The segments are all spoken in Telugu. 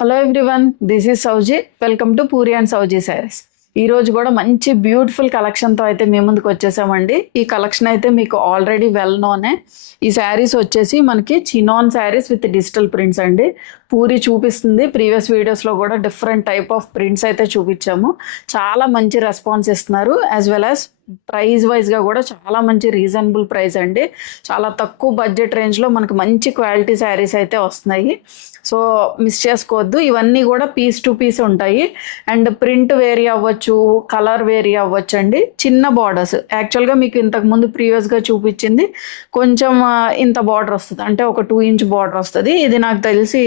Hello everyone, this is Souji. Welcome to Puri and Souji saris. ఈ రోజు కూడా మంచి బ్యూటిఫుల్ కలెక్షన్తో అయితే మీ ముందుకు వచ్చేసామండి. ఈ కలెక్షన్ అయితే మీకు ఆల్రెడీ వెల్ నోనే. ఈ శారీస్ వచ్చేసి మనకి chinon saris with digital prints అండి. పూరి చూపిస్తుంది, ప్రీవియస్ వీడియోస్లో కూడా డిఫరెంట్ టైప్ ఆఫ్ ప్రింట్స్ అయితే చూపించాము. చాలా మంచి రెస్పాన్స్ ఇస్తున్నారు. యాజ్ వెల్ యాజ్ ప్రైస్ వైజ్గా కూడా చాలా మంచి రీజనబుల్ ప్రైస్ అండి. చాలా తక్కువ బడ్జెట్ రేంజ్లో మనకు మంచి క్వాలిటీ శారీస్ అయితే వస్తున్నాయి. సో మిస్ చేసుకోవద్దు. ఇవన్నీ కూడా పీస్ టు పీస్ ఉంటాయి అండ్ ప్రింట్ వేరీ అవ్వచ్చు, కలర్ వేరీ అవ్వచ్చు అండి. చిన్న బార్డర్స్ యాక్చువల్గా మీకు ఇంతకుముందు ప్రీవియస్గా చూపించింది కొంచెం ఇంత బార్డర్ వస్తుంది, అంటే ఒక 2 ఇంచ్ బార్డర్ వస్తుంది. ఇది నాకు తెలిసి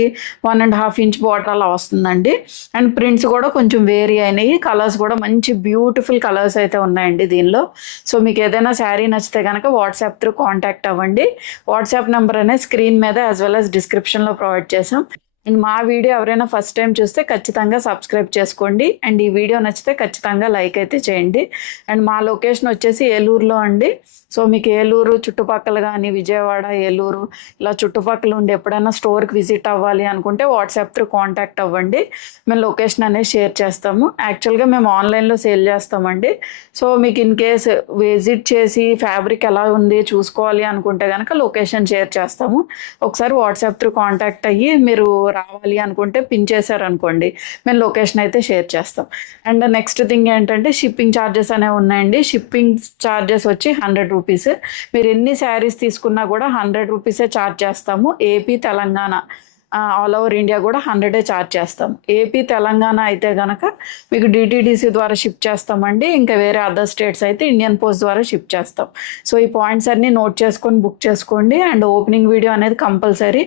1.5 ఇంచ్ బార్డర్ అలా వస్తుందండి. అండ్ ప్రింట్స్ కూడా కొంచెం వేరీ అయినాయి. కలర్స్ కూడా మంచి బ్యూటిఫుల్ కలర్స్ అయితే ఉన్నాయండి దీనిలో. సో మీకు ఏదైనా శారీ నచ్చితే కనుక వాట్సాప్ త్రూ కాంటాక్ట్ అవ్వండి. వాట్సాప్ నెంబర్ అనేది స్క్రీన్ మీద యాజ్ వెల్ యాజ్ డిస్క్రిప్షన్లో ప్రొవైడ్ చేసాం. అండ్ మా వీడియో ఎవరైనా ఫస్ట్ టైం చూస్తే ఖచ్చితంగా సబ్స్క్రైబ్ చేసుకోండి. అండ్ ఈ వీడియో నచ్చితే ఖచ్చితంగా లైక్ అయితే చేయండి. అండ్ మా లొకేషన్ వచ్చేసి ఏలూరులో అండి. సో మీకు ఏలూరు చుట్టుపక్కల కానీ విజయవాడ, ఏలూరు ఇలా చుట్టుపక్కల ఉండి ఎప్పుడైనా స్టోర్కి విజిట్ అవ్వాలి అనుకుంటే వాట్సాప్ త్రూ కాంటాక్ట్ అవ్వండి. మేము లొకేషన్ అనేది షేర్ చేస్తాము. యాక్చువల్గా మేము ఆన్లైన్లో సేల్ చేస్తామండి. సో మీకు ఇన్ కేస్ విజిట్ చేసి ఫ్యాబ్రిక్ ఎలా ఉంది చూసుకోవాలి అనుకుంటే కనుక లొకేషన్ షేర్ చేస్తాము. ఒకసారి వాట్సాప్ త్రూ కాంటాక్ట్ అయ్యి మీరు రావాలి అనుకుంటే పిన్ చేశారనుకోండి, మేము లొకేషన్ అయితే షేర్ చేస్తాం. అండ్ నెక్స్ట్ థింగ్ ఏంటంటే షిప్పింగ్ ఛార్జెస్ అనేవి ఉన్నాయండి. షిప్పింగ్ ఛార్జెస్ వచ్చి 100 రూపీస్. మీరు ఎన్ని శారీస్ తీసుకున్నా కూడా 100 రూపీసే ఛార్జ్ చేస్తాము. AP, Telangana all over India కూడా 100 ఛార్జ్ చేస్తాం. ఏపీ, తెలంగాణ అయితే కనుక మీకు డిటీడీసీ ద్వారా షిప్ చేస్తామండి. ఇంకా వేరే అదర్ స్టేట్స్ అయితే ఇండియన్ పోస్ట్ ద్వారా షిప్ చేస్తాం. సో ఈ పాయింట్స్ అన్నీ నోట్ చేసుకొని బుక్ చేసుకోండి. అండ్ ఓపెనింగ్ వీడియో అనేది కంపల్సరీ.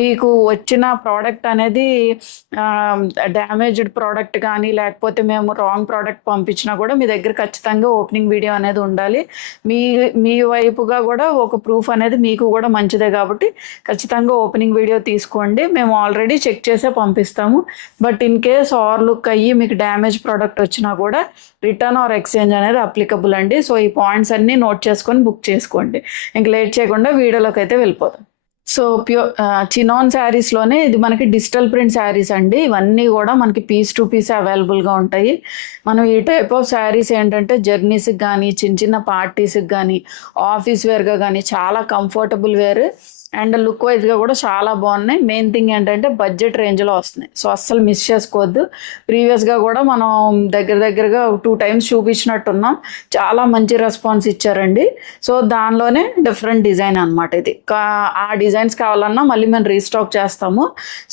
మీకు వచ్చిన ప్రోడక్ట్ అనేది డ్యామేజ్డ్ ప్రోడక్ట్ కానీ లేకపోతే మేము రాంగ్ ప్రోడక్ట్ పంపించినా కూడా మీ దగ్గర ఖచ్చితంగా ఓపెనింగ్ వీడియో అనేది ఉండాలి. మీ వైపుగా కూడా ఒక ప్రూఫ్ అనేది మీకు కూడా మంచిదే కాబట్టి ఖచ్చితంగా ఓపెనింగ్ వీడియో తీసుకోండి. మేము ఆల్రెడీ చెక్ చేసే పంపిస్తాము. But in case or look అయ్యి మీకు డ్యామేజ్ ప్రోడక్ట్ వచ్చినా కూడా రిటర్న్ ఆర్ ఎక్స్చేంజ్ అనేది అప్లికబుల్ అండి. సో ఈ పాయింట్స్ అన్నీ నోట్ చేసుకొని బుక్ చేసుకోండి. ఇంక లేట్ చేయకుండా వీడియోలోకి అయితే వెళ్ళిపోతాం. సో చినాన్ శారీస్లోనే ఇది మనకి డిజిటల్ ప్రింట్ శారీస్ అండి. ఇవన్నీ కూడా మనకి పీస్ టు పీస్ అవైలబుల్గా ఉంటాయి. మనం ఈ టైప్ ఆఫ్ శారీస్ ఏంటంటే జర్నీస్కి కానీ చిన్న చిన్న పార్టీస్కి కానీ ఆఫీస్ వేర్గా కానీ చాలా కంఫర్టబుల్ వేర్ అండ్ లుక్ వైజ్గా కూడా చాలా బాగున్నాయి. మెయిన్ థింగ్ ఏంటంటే బడ్జెట్ రేంజ్లో వస్తున్నాయి. సో అస్సలు మిస్ చేసుకోవద్దు. ప్రీవియస్గా కూడా మనం దగ్గరగా 2 టైమ్స్ చూపించినట్టున్నాం. చాలా మంచి రెస్పాన్స్ ఇచ్చారండి. సో దానిలోనే డిఫరెంట్ డిజైన్ అనమాట ఇది. ఆ డిజైన్స్ కావాలన్నా మళ్ళీ మేము రీస్టాక్ చేస్తాము.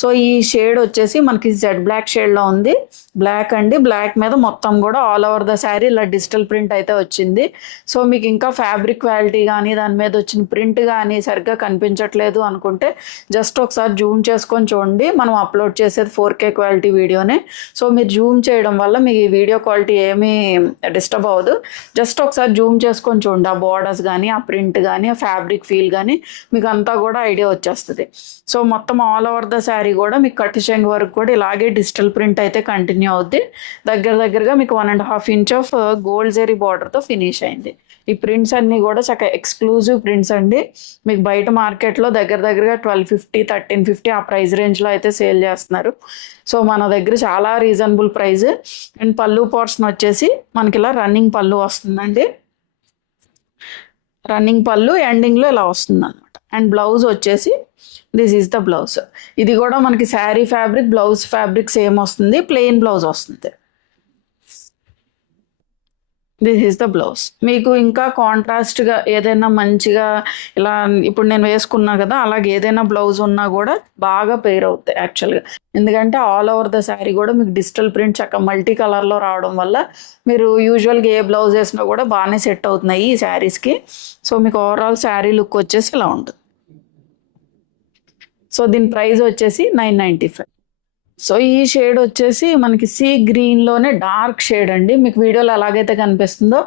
సో ఈ షేడ్ వచ్చేసి మనకి జెడ్ బ్లాక్ షేడ్లో ఉంది. బ్లాక్ అండి. బ్లాక్ మీద మొత్తం కూడా ఆల్ ఓవర్ ద శారీ ఇలా డిజిటల్ ప్రింట్ అయితే వచ్చింది. సో మీకు ఇంకా ఫ్యాబ్రిక్ క్వాలిటీ కానీ దాని మీద వచ్చిన ప్రింట్ కానీ సరిగ్గా కనిపించట్లేదు అనుకుంటే జస్ట్ ఒకసారి జూమ్ చేసుకొని చూడండి. మనం అప్లోడ్ చేసేది 4K క్వాలిటీ వీడియోనే. సో మీరు జూమ్ చేయడం వల్ల మీ వీడియో క్వాలిటీ ఏమీ డిస్టర్బ్ అవ్వదు. జస్ట్ ఒకసారి జూమ్ చేసుకొని చూడండి. ఆ బోర్డర్స్ కానీ ఆ ప్రింట్ కానీ ఆ ఫ్యాబ్రిక్ ఫీల్ కానీ మీకు అంతా కూడా ఐడియా వచ్చేస్తుంది. సో మొత్తం ఆల్ ఓవర్ ద శారీ కూడా మీకు కట్ చెంగు వరకు కూడా ఇలాగే డిజిటల్ ప్రింట్ అయితే కంటిన్యూ అవుద్ది. దగ్గరగా మీకు 1.5 ఇంచ్ ఆఫ్ గోల్డ్ జెరీ బార్డర్తో ఫినిష్ అయింది. ఈ ప్రింట్స్ అన్నీ కూడా చక్కగా ఎక్స్క్లూజివ్ ప్రింట్స్ అండి. మీకు బయట మార్కెట్లో దగ్గరగా 1250, 1350 ఆ ప్రైస్ రేంజ్లో అయితే సేల్ చేస్తున్నారు. సో మన దగ్గర చాలా రీజనబుల్ ప్రైస్. అండ్ పళ్ళు పోర్షన్ వచ్చేసి మనకి ఇలా రన్నింగ్ పళ్ళు వస్తుందండి. రన్నింగ్ పళ్ళు ఎండింగ్లో ఇలా వస్తుంది అనమాట. అండ్ బ్లౌజ్ వచ్చేసి దిస్ ఈజ్ ద బ్లౌజ్. ఇది కూడా మనకి sari fabric, blouse fabric same వస్తుంది. ప్లెయిన్ బ్లౌజ్ వస్తుంది. This is the blouse. మీకు ఇంకా కాంట్రాస్ట్గా ఏదైనా మంచిగా ఇలా ఇప్పుడు నేను వేసుకున్నా కదా అలాగే ఏదైనా బ్లౌజ్ ఉన్నా కూడా బాగా పేర్ అవుతాయి యాక్చువల్గా. ఎందుకంటే ఆల్ ఓవర్ ద శారీ కూడా మీకు డిజిటల్ ప్రింట్ చక్కగా మల్టీ కలర్లో రావడం వల్ల మీరు యూజువల్గా ఏ బ్లౌజ్ వేసినా కూడా బాగానే సెట్ అవుతున్నాయి ఈ శారీస్కి. సో మీకు ఓవరాల్ శారీ లుక్ వచ్చేసి ఇలా ఉంటుంది. సో దీని ప్రైస్ వచ్చేసి 995. సో ఈ షేడ్ వచ్చేసి మనకి సీ గ్రీన్లోనే డార్క్ షేడ్ అండి. మీకు వీడియోలో ఎలాగైతే కనిపిస్తుందో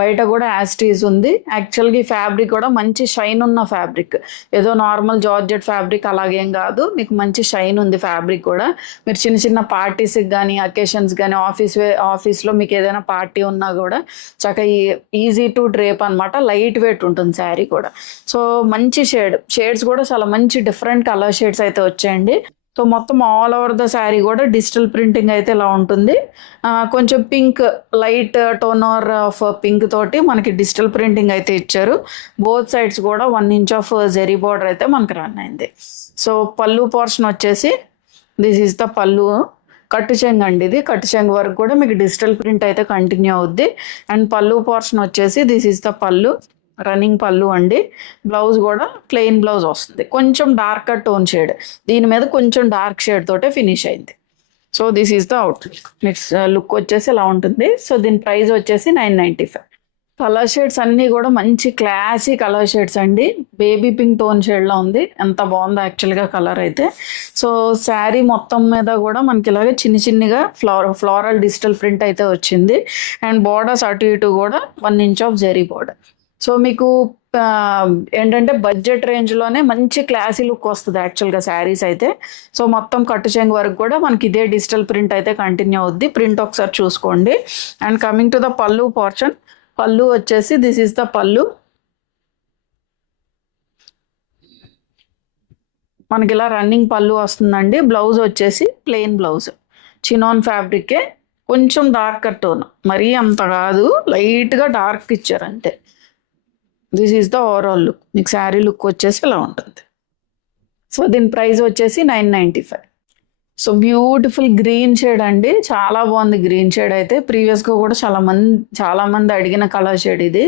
బయట కూడా యాస్టీస్ ఉంది. యాక్చువల్గా ఈ ఫ్యాబ్రిక్ కూడా మంచి షైన్ ఉన్న ఫ్యాబ్రిక్, ఏదో నార్మల్ జార్జెట్ ఫ్యాబ్రిక్ అలాగేం కాదు. మీకు మంచి షైన్ ఉంది ఫ్యాబ్రిక్ కూడా. మీరు చిన్న చిన్న పార్టీస్కి కానీ అకేషన్స్ కానీ ఆఫీస్లో మీకు ఏదైనా పార్టీ ఉన్నా కూడా చక్కగా ఈజీ టు డ్రేప్ అనమాట. లైట్ వెయిట్ ఉంటుంది శారీ కూడా. సో మంచి షేడ్స్ కూడా చాలా మంచి డిఫరెంట్ కలర్ షేడ్స్ అయితే వచ్చాయండి. సో మొత్తం ఆల్ ఓవర్ ద శారీ కూడా డిజిటల్ ప్రింటింగ్ అయితే ఇలా ఉంటుంది. కొంచెం pink light toner of pink తోటి మనకి డిజిటల్ ప్రింటింగ్ అయితే ఇచ్చారు. బోత్ సైడ్స్ కూడా 1 ఇంచ్ ఆఫ్ జెరీ బార్డర్ అయితే మనకి రన్ అయింది. సో పళ్ళు పోర్షన్ వచ్చేసి దిస్ ఈజ్ ద పళ్ళు. కట్టు చెంగు అండి, ఇది కట్టు చెంగు వరకు కూడా మీకు డిజిటల్ ప్రింట్ అయితే కంటిన్యూ అవుద్ది. అండ్ పళ్ళు పోర్షన్ వచ్చేసి దిస్ ఈజ్ ద పళ్ళు, రన్నింగ్ పళ్ళు అండి. బ్లౌజ్ కూడా ప్లెయిన్ బ్లౌజ్ వస్తుంది, కొంచెం డార్క్ టోన్ షేడ్, దీని మీద కొంచెం డార్క్ షేడ్ తోటే ఫినిష్ అయింది. So this is the out next look వచ్చేసి ఇలా ఉంటుంది. సో దీని ప్రైస్ వచ్చేసి 995. కలర్ షేడ్స్ అన్నీ కూడా మంచి క్లాసీ కలర్ షేడ్స్ అండి. బేబీ పింక్ టోన్ షేడ్లో ఉంది, ఎంత బాగుందో యాక్చువల్గా కలర్ అయితే. సో శారీ మొత్తం మీద కూడా మనకి ఇలాగే చిన్నగా ఫ్లోరల్ డిజిటల్ ప్రింట్ అయితే వచ్చింది. అండ్ బార్డర్స్ అటు ఇటు కూడా 1 inch of zari border. So మీకు ఏంటంటే బడ్జెట్ రేంజ్లోనే మంచి క్లాసీ లుక్ వస్తుంది యాక్చువల్గా శారీస్ అయితే. సో మొత్తం కట్టు చెంగు వరకు కూడా మనకి ఇదే డిజిటల్ ప్రింట్ అయితే కంటిన్యూ అవుద్ది. ప్రింట్ ఒకసారి చూసుకోండి. అండ్ కమింగ్ టు ద పళ్ళు పోర్షన్, పళ్ళు వచ్చేసి దిస్ ఈస్ ద పళ్ళు. మనకి ఇలా రన్నింగ్ పళ్ళు వస్తుందండి. బ్లౌజ్ వచ్చేసి ప్లెయిన్ బ్లౌజ్, చినాన్ ఫ్యాబ్రికే, కొంచెం డార్క్ టోన్, మరీ అంత కాదు, లైట్గా డార్క్ ఇచ్చారు అంతే. This is the overall look. మీకు శారీ లుక్ వచ్చేసి ఇలా ఉంటుంది. సో దీని ప్రైస్ వచ్చేసి 995. సో బ్యూటిఫుల్ గ్రీన్ షేడ్ అండి, చాలా బాగుంది గ్రీన్ షేడ్ అయితే. ప్రీవియస్గా కూడా చాలా మంది అడిగిన కలర్ షేడ్ ఇది.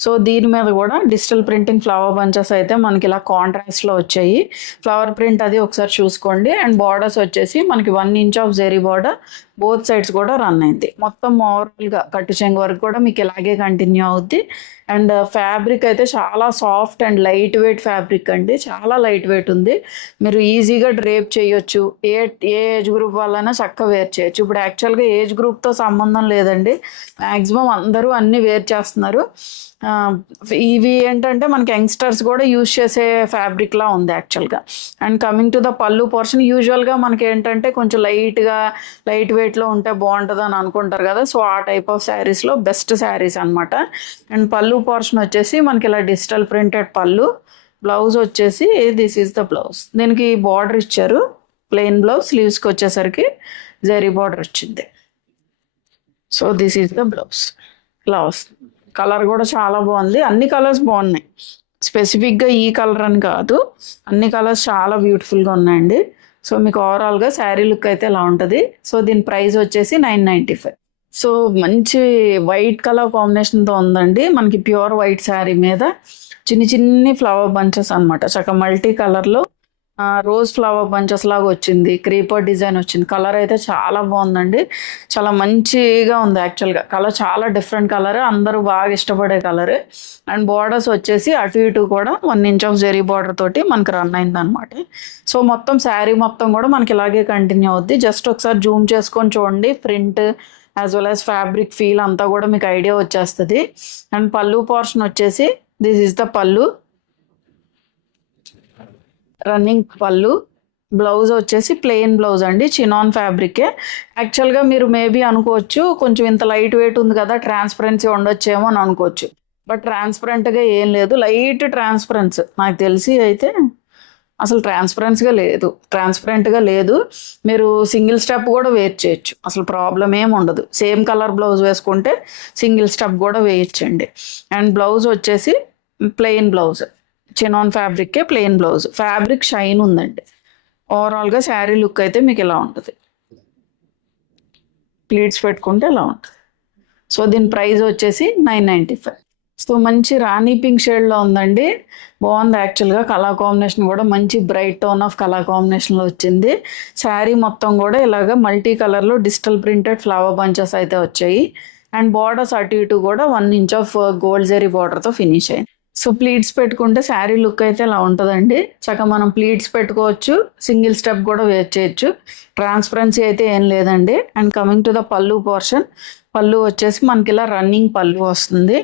సో దీని మీద కూడా డిజిటల్ ప్రింటింగ్ ఫ్లవర్ బంచెస్ అయితే మనకి ఇలా కాంట్రాస్ట్లో వచ్చాయి. ఫ్లవర్ ప్రింట్ అది ఒకసారి చూసుకోండి. అండ్ బార్డర్స్ వచ్చేసి మనకి 1 inch of zari border, both sides కూడా రన్ అయింది. మొత్తం ఓవరాల్గా కట్టు చెంగు వరకు కూడా మీకు ఇలాగే కంటిన్యూ అవుద్ది. అండ్ ఫ్యాబ్రిక్ అయితే చాలా soft and light weight fabric అండి, చాలా లైట్ వెయిట్ ఉంది. మీరు ఈజీగా డ్రేప్ చేయొచ్చు, ఏ ఏజ్ గ్రూప్ వాళ్ళైనా చక్కగా వేర్ చేయొచ్చు. ఇప్పుడు యాక్చువల్గా ఏజ్ గ్రూప్తో సంబంధం లేదండి, మ్యాక్సిమం అందరూ అన్నీ వేర్ చేస్తున్నారు. ఇవి ఏంటంటే మనకి యంగ్స్టర్స్ కూడా యూజ్ చేసే ఫ్యాబ్రిక్లా ఉంది యాక్చువల్గా. అండ్ కమింగ్ టు ద పళ్ళు పోర్షన్, యూజువల్గా మనకి ఏంటంటే కొంచెం లైట్ వెయిట్లో ఉంటే బాగుంటుంది అని అనుకుంటారు కదా. సో ఆ టైప్ ఆఫ్ శారీస్లో బెస్ట్ శారీస్ అనమాట. అండ్ పళ్ళు పోర్షన్ వచ్చేసి మనకి ఇలా డిజిటల్ ప్రింటెడ్ పళ్ళు. బ్లౌజ్ వచ్చేసి దిస్ ఈజ్ ద బ్లౌజ్. దీనికి బార్డర్ ఇచ్చారు, ప్లెయిన్ బ్లౌజ్. స్లీవ్స్కి వచ్చేసరికి జరీ బార్డర్ వచ్చింది. So this is the blouse. ఇలా వస్తుంది. కలర్ కూడా చాలా బాగుంది, అన్ని కలర్స్ బాగున్నాయి, స్పెసిఫిక్గా ఈ కలర్ అని కాదు, అన్ని కలర్స్ చాలా బ్యూటిఫుల్గా ఉన్నాయండి. సో మీకు ఓవరాల్గా శారీ లుక్ అయితే ఇలా ఉంటుంది. సో దీని ప్రైస్ వచ్చేసి 995. సో మంచి వైట్ కలర్ కాంబినేషన్తో ఉందండి. మనకి ప్యూర్ వైట్ శారీ మీద చిన్ని ఫ్లవర్ బంచెస్ అనమాట, చక్కగా మల్టీ కలర్లో రోజ్ ఫ్లవర్ బంచెస్ లాగా వచ్చింది, క్రీపర్ డిజైన్ వచ్చింది. కలర్ అయితే చాలా బాగుందండి, చాలా మంచిగా ఉంది యాక్చువల్గా. కలర్ చాలా డిఫరెంట్ కలర్, అందరూ బాగా ఇష్టపడే కలర్. అండ్ బార్డర్స్ వచ్చేసి అటు ఇటు కూడా 1 ఇంచ్ ఆఫ్ జెరీ బార్డర్ తోటి మనకి రన్ అయింది అనమాట. సో మొత్తం శారీ మొత్తం కూడా మనకి ఇలాగే కంటిన్యూ అవుద్ది. జస్ట్ ఒకసారి జూమ్ చేసుకొని చూడండి, print as well as fabric feel అంతా కూడా మీకు ఐడియా వచ్చేస్తుంది. అండ్ పళ్ళు పోర్షన్ వచ్చేసి దిస్ ఈజ్ ద పళ్ళు, రన్నింగ్ పళ్ళు. బ్లౌజ్ వచ్చేసి ప్లెయిన్ బ్లౌజ్ అండి, చినాన్ ఫ్యాబ్రికే. యాక్చువల్గా మీరు మేబీ అనుకోవచ్చు కొంచెం ఇంత లైట్ వెయిట్ ఉంది కదా, ట్రాన్స్పరెన్సీ ఉండొచ్చేమో అని అనుకోవచ్చు. బట్ ట్రాన్స్పరెంట్గా ఏం లేదు, లైట్ ట్రాన్స్పరెన్స్. నాకు తెలిసి అయితే అసలు ట్రాన్స్పరెంట్గా లేదు. మీరు సింగిల్ స్టెప్ కూడా వేర్ చేయొచ్చు, అసలు ప్రాబ్లం ఏమి ఉండదు. సేమ్ కలర్ బ్లౌజ్ వేసుకుంటే సింగిల్ స్టెప్ కూడా వేయచ్చండి. అండ్ బ్లౌజ్ వచ్చేసి ప్లెయిన్ బ్లౌజ్, చినాన్ ఫ్యాబ్రిక్కే ప్లెయిన్ బ్లౌజ్. ఫ్యాబ్రిక్ షైన్ ఉందండి. ఓవరాల్గా శారీ లుక్ అయితే మీకు ఇలా ఉంటుంది, ప్లీట్స్ పెట్టుకుంటే ఇలా ఉంటుంది. సో దీని ప్రైస్ వచ్చేసి 995. సో మంచి రాణి పింక్ షేడ్లో ఉందండి, బాగుంది యాక్చువల్గా. కలర్ కాంబినేషన్ కూడా మంచి బ్రైట్ టోన్ ఆఫ్ కలర్ కాంబినేషన్లో వచ్చింది. శారీ మొత్తం కూడా ఇలాగ మల్టీ కలర్లో డిజిటల్ ప్రింటెడ్ ఫ్లవర్ బంచెస్ అయితే వచ్చాయి. అండ్ బార్డర్స్ అటు ఇటు కూడా 1 ఇంచ్ ఆఫ్ గోల్డ్ జరీ బార్డర్తో ఫినిష్ అయింది. సో ప్లీట్స్ పెట్టుకుంటే శారీ లుక్ అయితే ఇలా ఉంటుందండి. చక్కగా మనం ప్లీట్స్ పెట్టుకోవచ్చు, సింగిల్ స్టెప్ కూడా వేర్ చేయొచ్చు, ట్రాన్స్పరెన్సీ అయితే ఏం లేదండి. అండ్ కమింగ్ టు ద పళ్ళు పోర్షన్, పళ్ళు వచ్చేసి మనకి ఇలా రన్నింగ్ పళ్ళు వస్తుంది.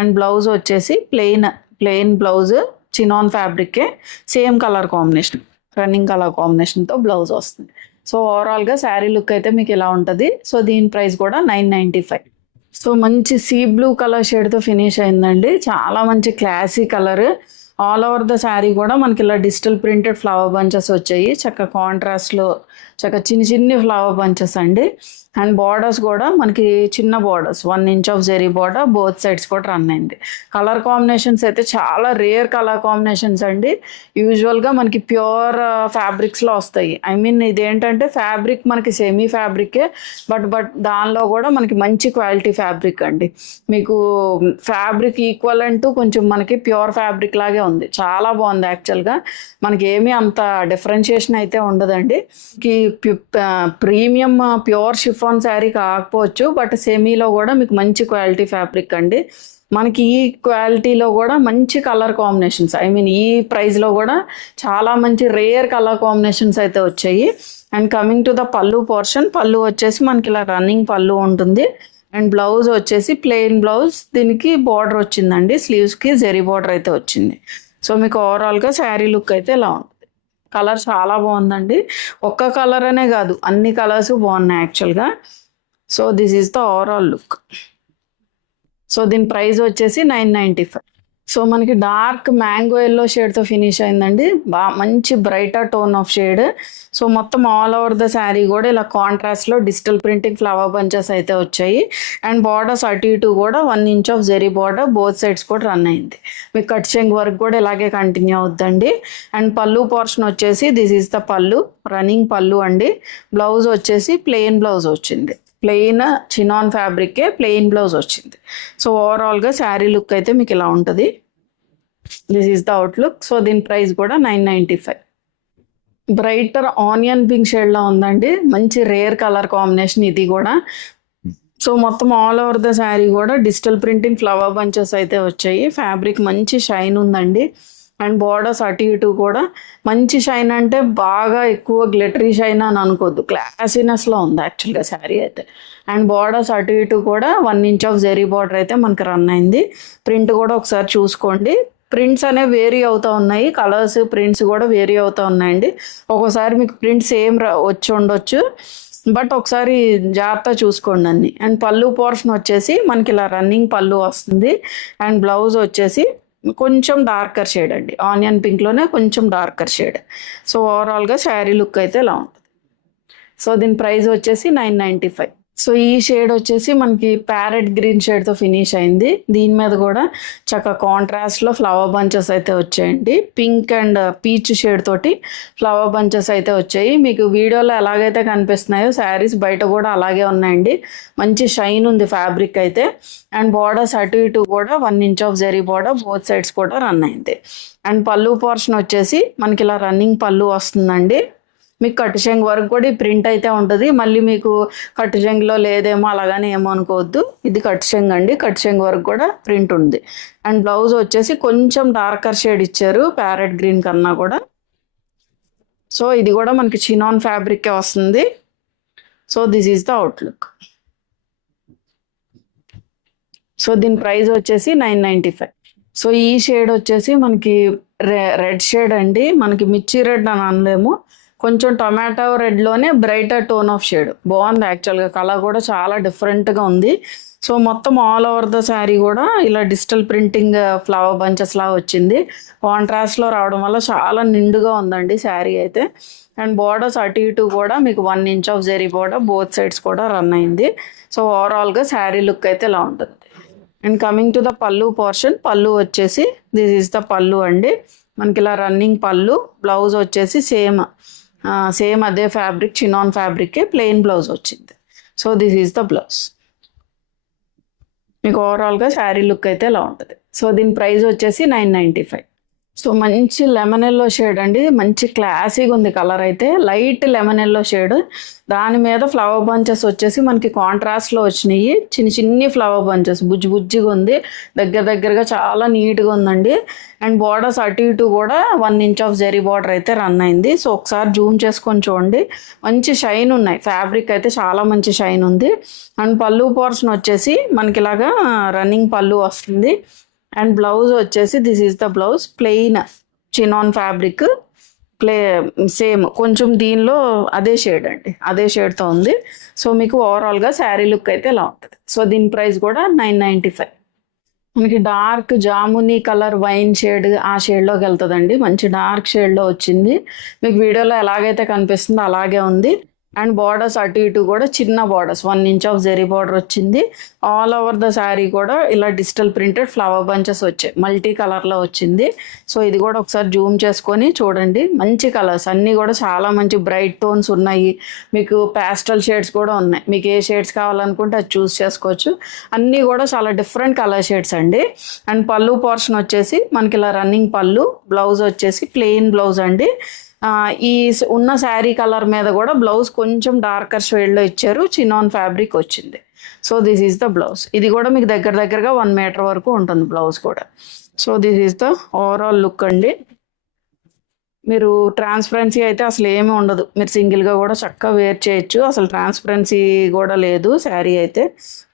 అండ్ బ్లౌజ్ వచ్చేసి ప్లెయిన్ బ్లౌజ్, చినాన్ ఫ్యాబ్రికే, same colour combination, running colour కాంబినేషన్తో బ్లౌజ్ వస్తుంది. సో ఓవరాల్గా శారీ లుక్ అయితే మీకు ఇలా ఉంటుంది. సో దీని ప్రైస్ కూడా 995. సో మంచి సీ బ్లూ కలర్ షేడ్తో ఫినిష్ అయిందండి, చాలా మంచి classy colour. All over the sari కూడా మనకి ఇలా డిజిటల్ ప్రింటెడ్ ఫ్లవర్ బంచెస్ వచ్చాయి, చక్క కాంట్రాస్ట్లో చక్క చిన్ని చిన్ని ఫ్లవర్ బంచెస్ అండి. అండ్ బార్డర్స్ కూడా మనకి చిన్న borders 1 inch of zari border both sides కూడా రన్ అయింది. కలర్ కాంబినేషన్స్ అయితే చాలా రేర్ కలర్ కాంబినేషన్స్ అండి. యూజువల్గా మనకి ప్యూర్ ఫ్యాబ్రిక్స్లో వస్తాయి. ఐ మీన్ ఇదేంటంటే ఫ్యాబ్రిక్ మనకి సెమీ ఫ్యాబ్రికే, బట్ దానిలో కూడా మనకి మంచి క్వాలిటీ ఫ్యాబ్రిక్ అండి. మీకు ఫ్యాబ్రిక్ ఈక్వల్ అంటూ కొంచెం మనకి ప్యూర్ ఫ్యాబ్రిక్ లాగే ఉంది, చాలా బాగుంది. యాక్చువల్గా మనకి ఏమీ అంత డిఫరెన్షియేషన్ అయితే ఉండదండి. ప్రీమియం ప్యూర్ షిఫాన్ శారీ కాకపోవచ్చు, బట్ సెమీలో కూడా మీకు మంచి క్వాలిటీ ఫ్యాబ్రిక్ అండి. మనకి ఈ క్వాలిటీలో కూడా మంచి కలర్ కాంబినేషన్స్, ఐ మీన్ ఈ ప్రైస్లో కూడా చాలా మంచి రేర్ కలర్ కాంబినేషన్స్ అయితే వచ్చాయి. అండ్ కమింగ్ టు ద పళ్ళు పోర్షన్, పళ్ళు వచ్చేసి మనకి ఇలా రన్నింగ్ పళ్ళు ఉంటుంది. అండ్ బ్లౌజ్ వచ్చేసి ప్లెయిన్ బ్లౌజ్, దీనికి బార్డర్ వచ్చిందండి, స్లీవ్స్కి జెరీ బార్డర్ అయితే వచ్చింది. సో మీకు ఓవరాల్గా శారీ లుక్ అయితే ఇలా ఉంటుంది. కలర్ చాలా బాగుందండి, ఒక్క కలర్ అనే కాదు అన్ని కలర్స్ బాగున్నాయి యాక్చువల్గా. So this is the overall look. So దీని ప్రైస్ వచ్చేసి 995. సో మనకి డార్క్ మ్యాంగో ఎల్లో షేడ్తో ఫినిష్ అయిందండి, మంచి brighter tone of shade. So మొత్తం ఆల్ ఓవర్ ద శారీ కూడా ఇలా కాంట్రాస్ట్లో డిజిటల్ ప్రింటింగ్ ఫ్లవర్ బంచెస్ అయితే వచ్చాయి. అండ్ బార్డర్స్ అటు ఇటు కూడా 1 inch of zari border both sides కూడా రన్ అయింది. మీకు కట్ చెంగ్ వర్క్ కూడా ఇలాగే కంటిన్యూ అవుద్దండి. అండ్ పళ్ళు పోర్షన్ వచ్చేసి దిస్ ఈజ్ ద పళ్ళు, రన్నింగ్ పళ్ళు అండి. బ్లౌజ్ వచ్చేసి ప్లెయిన్ బ్లౌజ్ వచ్చింది, ప్లెయిన్ చినాన్ ఫ్యాబ్రికే ప్లెయిన్ బ్లౌజ్ వచ్చింది. సో ఓవరాల్గా శారీ లుక్ అయితే మీకు ఇలా ఉంటుంది. This is the outlook. So దీని ప్రైస్ కూడా 995. బ్రైటర్ ఆనియన్ పింక్ షేడ్లో ఉందండి, మంచి రేర్ కలర్ కాంబినేషన్ ఇది కూడా. సో మొత్తం ఆల్ ఓవర్ ద శారీ కూడా డిజిటల్ ప్రింటింగ్ ఫ్లవర్ బంచెస్ అయితే వచ్చాయి. ఫ్యాబ్రిక్ మంచి షైన్ ఉందండి. అండ్ బార్డర్స్ అటు ఇటు కూడా మంచి షైన్, అంటే బాగా ఎక్కువ గ్లిటరీ షైన్ అని అనుకోద్దు, క్లాసీనెస్లో ఉంది యాక్చువల్గా శారీ అయితే. అండ్ బార్డర్స్ అటు ఇటు కూడా 1 ఇంచ్ ఆఫ్ జెరీ బార్డర్ అయితే మనకి రన్ అయింది. ప్రింట్ కూడా ఒకసారి చూసుకోండి, ప్రింట్స్ అనేవి వేరీ అవుతూ ఉన్నాయి, కలర్స్ ప్రింట్స్ కూడా వేరీ అవుతూ ఉన్నాయండి. ఒక్కోసారి మీకు ప్రింట్ సేమ్ వచ్చి ఉండొచ్చు, బట్ ఒకసారి జాగ్రత్త చూసుకోండి అన్ని. అండ్ పళ్ళు పోర్షన్ వచ్చేసి మనకి ఇలా రన్నింగ్ పళ్ళు వస్తుంది. అండ్ బ్లౌజ్ వచ్చేసి కొంచెం డార్కర్ షేడ్ అండి, ఆనియన్ పింక్లోనే కొంచెం డార్కర్ షేడ్. సో ఓవరాల్గా శారీ లుక్ అయితే ఇలా ఉంటుంది. సో దీని ప్రైస్ వచ్చేసి 995. సో ఈ షేడ్ వచ్చేసి మనకి ప్యారెట్ గ్రీన్ షేడ్తో ఫినిష్ అయింది. దీని మీద కూడా చక్కగా కాంట్రాస్ట్లో ఫ్లవర్ బంచెస్ అయితే వచ్చాయండి. పింక్ అండ్ పీచ్ షేడ్ తోటి ఫ్లవర్ బంచెస్ అయితే వచ్చాయి. మీకు వీడియోలో ఎలాగైతే కనిపిస్తున్నాయో శారీస్ బయట కూడా అలాగే ఉన్నాయండి. మంచి షైన్ ఉంది ఫ్యాబ్రిక్ అయితే. అండ్ బార్డర్స్ అటు ఇటు కూడా 1 inch of zari border both sides కూడా రన్ అయింది. అండ్ పళ్ళు పోర్షన్ వచ్చేసి మనకి ఇలా రన్నింగ్ పళ్ళు వస్తుందండి. మీకు కట్టు చెంగు వరకు కూడా ఈ ప్రింట్ అయితే ఉంటుంది. మళ్ళీ మీకు కట్టు చెంగులో లేదేమో అలాగని ఏమో అనుకోవద్దు, ఇది కట్టు చెంగు అండి, కట్టు చెంగు వరకు కూడా ప్రింట్ ఉంది. అండ్ బ్లౌజ్ వచ్చేసి కొంచెం డార్కర్ షేడ్ ఇచ్చారు ప్యారెట్ గ్రీన్ కన్నా కూడా. సో ఇది కూడా మనకి చినాన్ ఫ్యాబ్రికే వస్తుంది. So this is the outlook. So దీని ప్రైస్ వచ్చేసి 995. సో ఈ షేడ్ వచ్చేసి మనకి రెడ్ షేడ్ అండి, మనకి మిర్చి రెడ్ అని అనలేము, కొంచెం టొమాటో రెడ్లోనే బ్రైటర్ టోన్ ఆఫ్ షేడ్, బాగుంది యాక్చువల్గా. కలర్ కూడా చాలా డిఫరెంట్గా ఉంది. సో మొత్తం ఆల్ ఓవర్ ద శారీ కూడా ఇలా డిజిటల్ ప్రింటింగ్ ఫ్లవర్ బంచెస్ లాగా వచ్చింది. కాంట్రాస్ట్లో రావడం వల్ల చాలా నిండుగా ఉందండి శారీ అయితే. అండ్ బార్డర్స్ అటు ఇటు కూడా మీకు 1 inch of zari border both sides కూడా రన్ అయింది. సో ఓవరాల్గా శారీ లుక్ అయితే ఇలా ఉంటుంది. అండ్ కమింగ్ టు ద పళ్ళు పోర్షన్, పళ్ళు వచ్చేసి దిస్ ఈజ్ ద పళ్ళు అండి, మనకి ఇలా రన్నింగ్ పళ్ళు. బ్లౌజ్ వచ్చేసి సేమ్ అదే ఫ్యాబ్రిక్, చినాన్ ఫ్యాబ్రికే ప్లెయిన్ బ్లౌజ్ వచ్చింది. So this is the blouse. మీకు ఓవరాల్గా శారీ లుక్ అయితే ఇలా ఉంటుంది. సో దీని ప్రైస్ వచ్చేసి 995. సో మంచి లెమన్ ఎల్లో షేడ్ అండి, మంచి క్లాసీగా ఉంది కలర్ అయితే, లైట్ లెమన్ ఎల్లో షేడ్. దాని మీద ఫ్లవర్ బంచెస్ వచ్చేసి మనకి కాంట్రాస్ట్లో వచ్చినాయి, చిన్ని చిన్ని ఫ్లవర్ బంచెస్, బుజ్జిగా ఉంది, దగ్గరగా చాలా నీట్గా ఉందండి. అండ్ బార్డర్స్ అటు ఇటు కూడా 1 ఇంచ్ ఆఫ్ జెరీ బార్డర్ అయితే రన్ అయింది. సో ఒకసారి జూమ్ చేసుకొని చూడండి, మంచి షైన్ ఉన్నాయి, ఫ్యాబ్రిక్ అయితే చాలా మంచి షైన్ ఉంది. అండ్ పళ్ళు పోర్షన్ వచ్చేసి మనకి ఇలాగా రన్నింగ్ పళ్ళు వస్తుంది. అండ్ బ్లౌజ్ వచ్చేసి this is the blouse, plain chinon fabric, same కొంచెం దీనిలో అదే షేడ్ అండి, అదే షేడ్తో ఉంది. సో మీకు ఓవరాల్గా శారీ లుక్ అయితే ఇలా ఉంటుంది. సో దీని ప్రైస్ కూడా 995. మనకి dark jamuni colour wine shade ఆ షేడ్లోకి వెళ్తుందండి. మంచి డార్క్ షేడ్లో వచ్చింది. మీకు వీడియోలో ఎలాగైతే కనిపిస్తుందో అలాగే ఉంది. అండ్ బార్డర్స్ అటు ఇటు కూడా చిన్న borders 1 inch of zari border వచ్చింది. ఆల్ ఓవర్ ద శారీ కూడా ఇలా డిజిటల్ ప్రింటెడ్ ఫ్లవర్ బంచెస్ వచ్చాయి. మల్టీ కలర్లో వచ్చింది. సో ఇది కూడా ఒకసారి జూమ్ చేసుకొని చూడండి. మంచి కలర్స్ అన్నీ కూడా చాలా మంచి బ్రైట్ టోన్స్ ఉన్నాయి. మీకు ప్యాస్టల్ షేడ్స్ కూడా ఉన్నాయి. మీకు ఏ షేడ్స్ కావాలనుకుంటే అది చూస్ చేసుకోవచ్చు. అన్నీ కూడా చాలా డిఫరెంట్ కలర్ షేడ్స్ అండి. అండ్ పళ్ళు పోర్షన్ వచ్చేసి మనకి ఇలా రన్నింగ్ పళ్ళు, బ్లౌజ్ వచ్చేసి ప్లెయిన్ బ్లౌజ్ అండి. ఈ ఉన్న శారీ కలర్ మీద కూడా బ్లౌజ్ కొంచెం డార్కర్ షేడ్లో ఇచ్చారు. చినాన్ ఫ్యాబ్రిక్ వచ్చింది. So this is the blouse. ఇది కూడా మీకు దగ్గరగా 1 మీటర్ వరకు ఉంటుంది బ్లౌజ్ కూడా. So this is the overall look అండి. మీరు ట్రాన్స్పరెన్సీ అయితే అసలు ఏమీ ఉండదు. మీరు సింగిల్గా కూడా చక్కగా వేర్ చేయొచ్చు. అసలు ట్రాన్స్పరెన్సీ కూడా లేదు శారీ అయితే.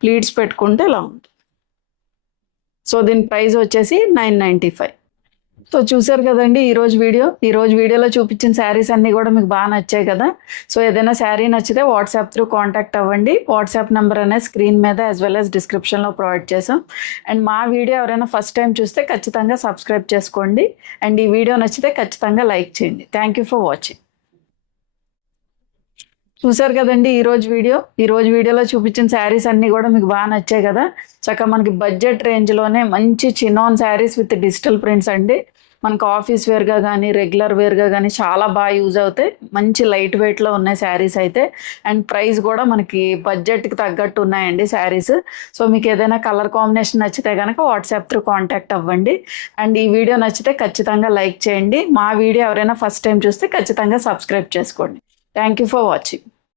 ప్లీట్స్ పెట్టుకుంటే ఇలా ఉంటుంది. సో దీని ప్రైస్ వచ్చేసి 995. సో చూసారు కదండి ఈరోజు వీడియోలో చూపించిన శారీస్ అన్నీ కూడా మీకు బాగా నచ్చాయి కదా. సో ఏదైనా శారీ నచ్చితే వాట్సాప్ త్రూ కాంటాక్ట్ అవ్వండి. వాట్సాప్ నెంబర్ అనేది స్క్రీన్ మీద యాజ్ వెల్ యాజ్ డిస్క్రిప్షన్లో ప్రొవైడ్ చేసాం. అండ్ మా వీడియో ఎవరైనా ఫస్ట్ టైం చూస్తే ఖచ్చితంగా సబ్స్క్రైబ్ చేసుకోండి. అండ్ ఈ వీడియో నచ్చితే ఖచ్చితంగా లైక్ చేయండి. Thank you for watching. చూసారు కదండి ఈరోజు వీడియోలో చూపించిన శారీస్ అన్నీ కూడా మీకు బాగా నచ్చాయి కదా. చక్కగా మనకి బడ్జెట్ రేంజ్లోనే మంచి chinon saris with digital prints అండి. మనకు ఆఫీస్ వేర్గా కానీ రెగ్యులర్ వేర్గా కానీ చాలా బాగా యూజ్ అవుతాయి. మంచి లైట్ వెయిట్లో ఉన్నాయి శారీస్ అయితే. అండ్ ప్రైస్ కూడా మనకి బడ్జెట్కి తగ్గట్టు ఉన్నాయండి శారీస్. సో మీకు ఏదైనా కలర్ కాంబినేషన్ నచ్చితే కనుక వాట్సాప్ త్రూ కాంటాక్ట్ అవ్వండి. అండ్ ఈ వీడియో నచ్చితే ఖచ్చితంగా లైక్ చేయండి. మా వీడియో ఎవరైనా ఫస్ట్ టైం చూస్తే ఖచ్చితంగా సబ్స్క్రైబ్ చేసుకోండి. Thank you for watching.